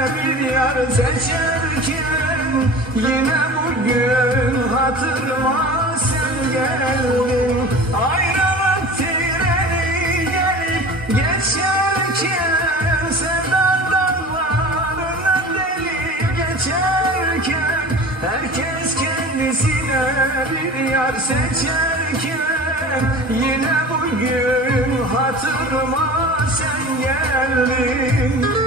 bir yar seçerken Yine bugün hatırıma sen geldin Ayrılık treni gelip geçerken Sevda dağlarını delip geçerken Herkes kendisine bir yar seçerken Yine bugün hatırıma sen geldin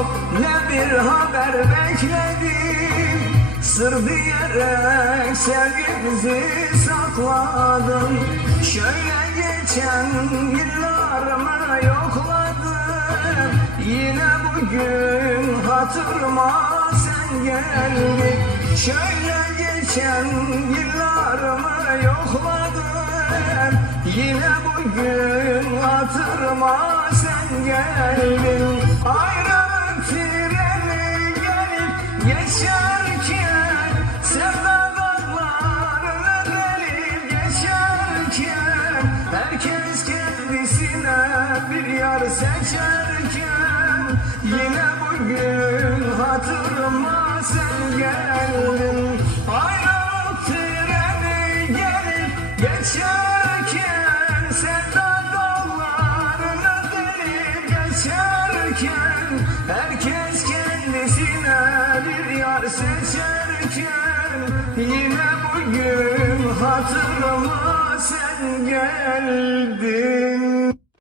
mektup ne bir haber bekledim Sır diyerek sevgimizi sakladım Şöyle geçen yıllarımı yokladım Yine bugün hatırıma sen geldin. Şöyle geçen yıllarımı yokladım Yine bugün hatırıma sen geldin yar seçerken Yine bugün hatırıma sen geldin Ayrılık treni gelip geçerken Sevda dağlarını delip geçerken Herkes kendisine bir yar seçerken Yine bugün hatırıma sen geldin